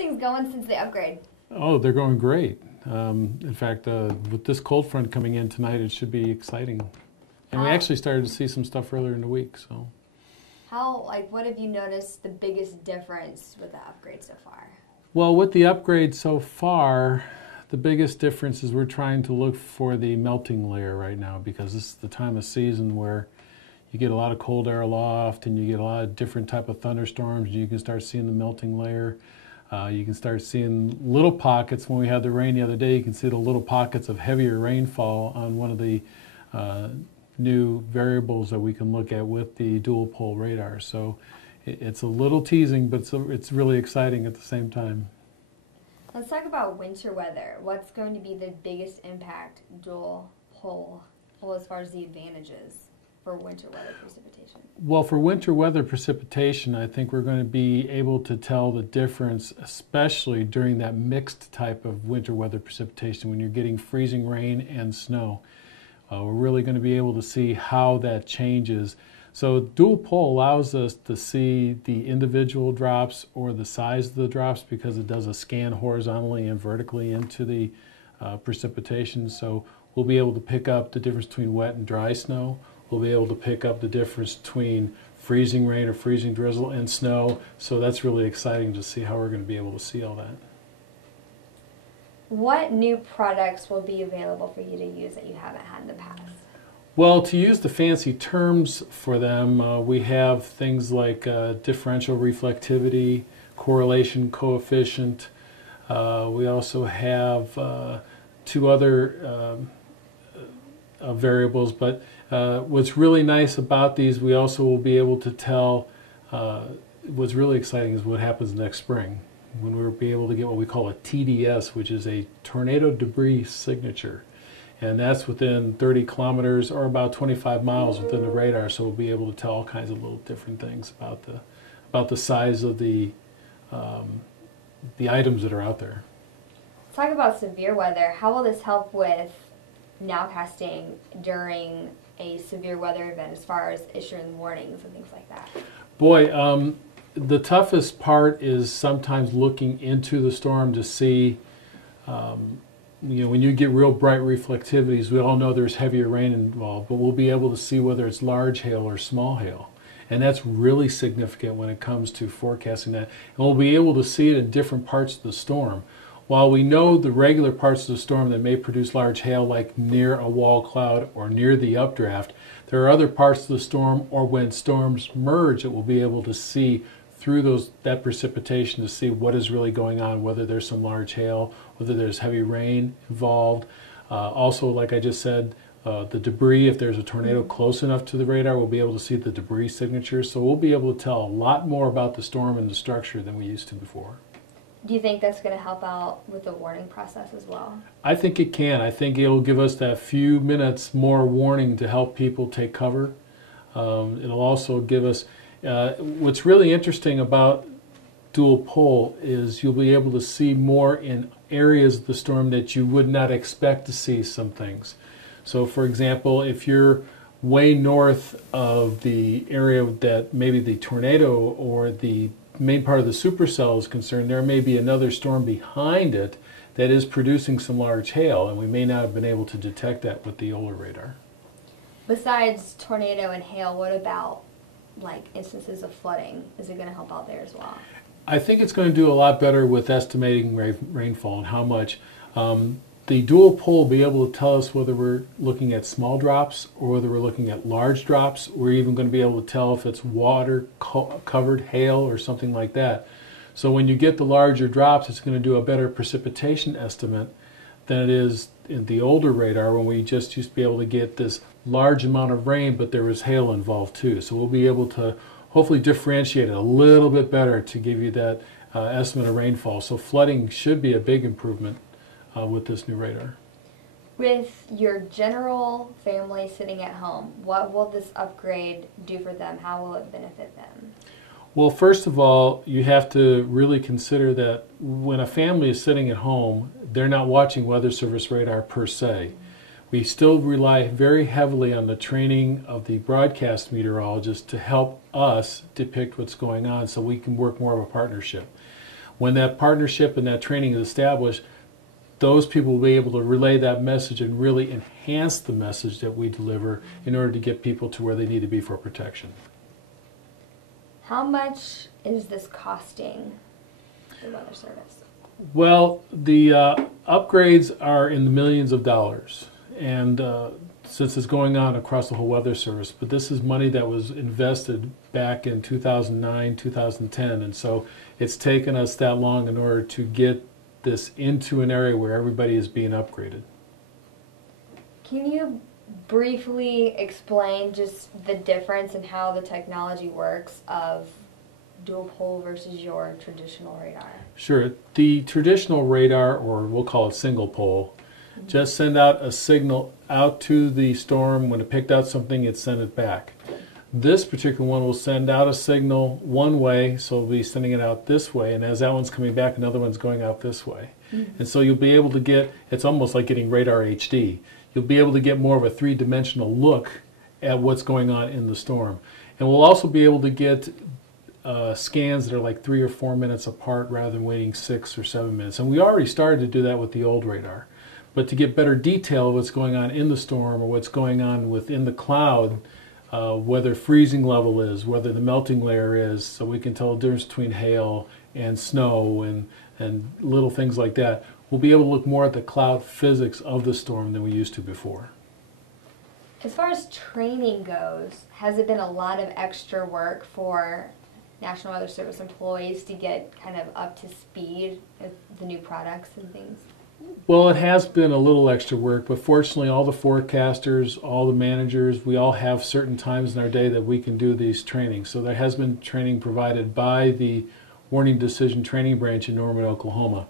things going since the upgrade? Oh, they're going great. In fact, with this cold front coming in tonight, it should be exciting. And we actually started to see some stuff earlier in the week. So, what have you noticed the biggest difference with the upgrade so far? Well, with the upgrade so far, the biggest difference is we're trying to look for the melting layer right now, because this is the time of season where you get a lot of cold air aloft and you get a lot of different type of thunderstorms. You can start seeing the melting layer. You can start seeing little pockets. When we had the rain the other day, you can see the little pockets of heavier rainfall on one of the new variables that we can look at with the dual pole radar. So it's a little teasing, but it's really exciting at the same time. Let's talk about winter weather. What's going to be the biggest impact dual pole as far as the advantages for winter weather precipitation? Well, for winter weather precipitation, I think we're going to be able to tell the difference, especially during that mixed type of winter weather precipitation when you're getting freezing rain and snow. We're really going to be able to see how that changes. So dual pole allows us to see the individual drops or the size of the drops, because it does a scan horizontally and vertically into the precipitation. So we'll be able to pick up the difference between wet and dry snow. We'll be able to pick up the difference between freezing rain or freezing drizzle and snow. So that's really exciting to see how we're going to be able to see all that. What new products will be available for you to use that you haven't had in the past? Well, to use the fancy terms for them, we have things like differential reflectivity, correlation coefficient. We also have two other variables, but what's really nice about these, we also will be able to tell, what's really exciting is what happens next spring, when we'll be able to get what we call a TDS, which is a tornado debris signature. And that's within 30 kilometers or about 25 miles within the radar, so we'll be able to tell all kinds of little different things about the size of the items that are out there. Talk about severe weather. How will this help with nowcasting during a severe weather event, as far as issuing warnings and things like that? Boy, the toughest part is sometimes looking into the storm to see, when you get real bright reflectivities, we all know there's heavier rain involved, but we'll be able to see whether it's large hail or small hail. And that's really significant when it comes to forecasting that. And we'll be able to see it in different parts of the storm. While we know the regular parts of the storm that may produce large hail, like near a wall cloud or near the updraft, there are other parts of the storm, or when storms merge, that we'll be able to see through that precipitation to see what is really going on, whether there's some large hail, whether there's heavy rain involved. Also, like I just said, the debris, if there's a tornado close enough to the radar, we'll be able to see the debris signature. So we'll be able to tell a lot more about the storm and the structure than we used to before. Do you think that's going to help out with the warning process as well? I think it can. I think it'll give us that few minutes more warning to help people take cover. It'll also give us, what's really interesting about dual pole is you'll be able to see more in areas of the storm that you would not expect to see some things. So for example, if you're way north of the area that maybe the tornado or the main part of the supercell is concerned, there may be another storm behind it that is producing some large hail, and we may not have been able to detect that with the older radar. Besides tornado and hail, what about instances of flooding? Is it going to help out there as well? I think it's going to do a lot better with estimating rainfall and how much. The dual pole will be able to tell us whether we're looking at small drops or whether we're looking at large drops. We're even going to be able to tell if it's water-covered hail or something like that. So when you get the larger drops, it's going to do a better precipitation estimate than it is in the older radar, when we just used to be able to get this large amount of rain, but there was hail involved too. So we'll be able to hopefully differentiate it a little bit better to give you that estimate of rainfall. So flooding should be a big improvement with this new radar. With your general family sitting at home, what will this upgrade do for them? How will it benefit them? Well, first of all, you have to really consider that when a family is sitting at home, they're not watching Weather Service radar per se. We still rely very heavily on the training of the broadcast meteorologist to help us depict what's going on, so we can work more of a partnership. When that partnership and that training is established, those people will be able to relay that message and really enhance the message that we deliver in order to get people to where they need to be for protection. How much is this costing the Weather Service? Well, the upgrades are in the millions of dollars, and since it's going on across the whole Weather Service, but this is money that was invested back in 2009, 2010, and so it's taken us that long in order to get this into an area where everybody is being upgraded. Can you briefly explain just the difference in how the technology works of dual pole versus your traditional radar? Sure. The traditional radar, or we'll call it single pole, just send out a signal out to the storm. When it picked out something, it sent it back. This particular one will send out a signal one way, so we'll be sending it out this way, and as that one's coming back, another one's going out this way. And so you'll be able to get, it's almost like getting radar HD. You'll be able to get more of a three-dimensional look at what's going on in the storm. And we'll also be able to get scans that are like 3 or 4 minutes apart rather than waiting 6 or 7 minutes. And we already started to do that with the old radar. But to get better detail of what's going on in the storm or what's going on within the cloud, whether freezing level is, whether the melting layer is, so we can tell the difference between hail and snow and little things like that, we'll be able to look more at the cloud physics of the storm than we used to before. As far as training goes, has it been a lot of extra work for National Weather Service employees to get kind of up to speed with the new products and things? Well, it has been a little extra work, but fortunately all the forecasters, all the managers, we all have certain times in our day that we can do these trainings. So there has been training provided by the Warning Decision Training Branch in Norman, Oklahoma.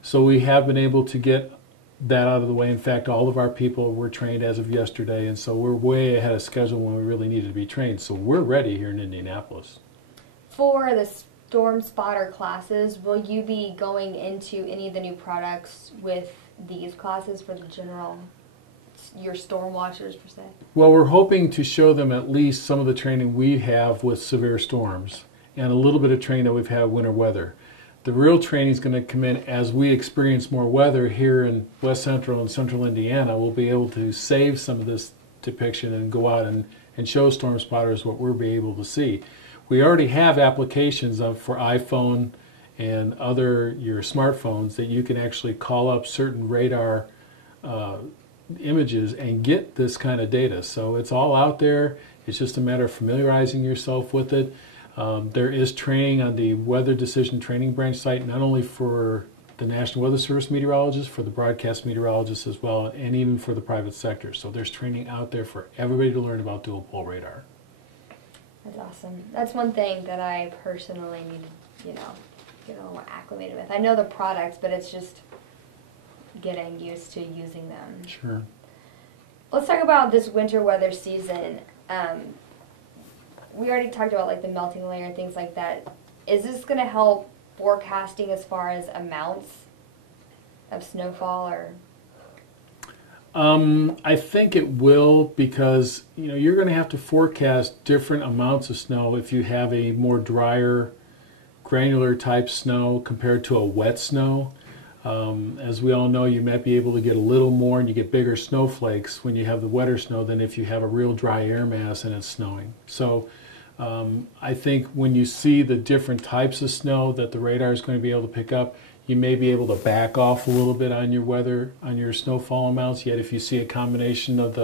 So we have been able to get that out of the way. In fact, all of our people were trained as of yesterday, and so we're way ahead of schedule when we really needed to be trained. So we're ready here in Indianapolis. For the storm spotter classes, will you be going into any of the new products with these classes for the general, your storm watchers per se? Well, we're hoping to show them at least some of the training we have with severe storms and a little bit of training that we've had with winter weather. The real training is going to come in as we experience more weather here in West Central and Central Indiana. We'll be able to save some of this depiction and go out and show storm spotters what we'll be able to see. We already have applications for iPhone and other your smartphones that you can actually call up certain radar images and get this kind of data. So it's all out there. It's just a matter of familiarizing yourself with it. There is training on the Weather Decision Training Branch site, not only for the National Weather Service meteorologists, for the broadcast meteorologists as well, and even for the private sector. So there's training out there for everybody to learn about dual pole radar. That's awesome. That's one thing that I personally need to, get a little more acclimated with. I know the products, but it's just getting used to using them. Sure. Let's talk about this winter weather season. We already talked about like the melting layer and things like that. Is this going to help forecasting as far as amounts of snowfall or? I think it will, because you're going to have to forecast different amounts of snow if you have a more drier, granular type snow compared to a wet snow. As we all know, you might be able to get a little more and you get bigger snowflakes when you have the wetter snow than if you have a real dry air mass and it's snowing. So I think when you see the different types of snow that the radar is going to be able to pick up, you may be able to back off a little bit on your weather, on your snowfall amounts. Yet if you see a combination of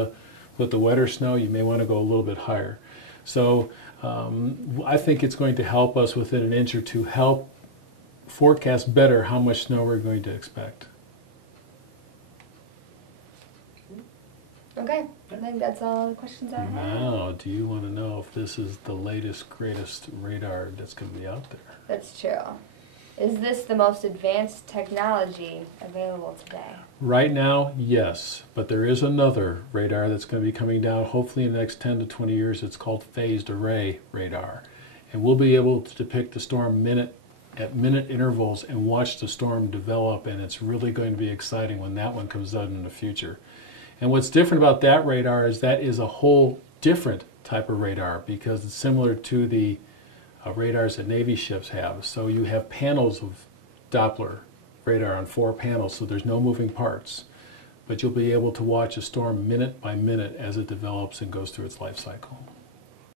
with the wetter snow, you may want to go a little bit higher. So I think it's going to help us within an inch or two help forecast better how much snow we're going to expect. Okay, I think that's all the questions I have. Now, do you want to know if this is the latest, greatest radar that's going to be out there? That's true. Is this the most advanced technology available today? Right now, yes, but there is another radar that's going to be coming down hopefully in the next 10 to 20 years. It's called phased array radar, and we'll be able to depict the storm at minute intervals and watch the storm develop, and it's really going to be exciting when that one comes out in the future. And what's different about that radar is that is a whole different type of radar, because it's similar to the radars that Navy ships have. So you have panels of Doppler radar on 4 panels, so there's no moving parts. But you'll be able to watch a storm minute by minute as it develops and goes through its life cycle.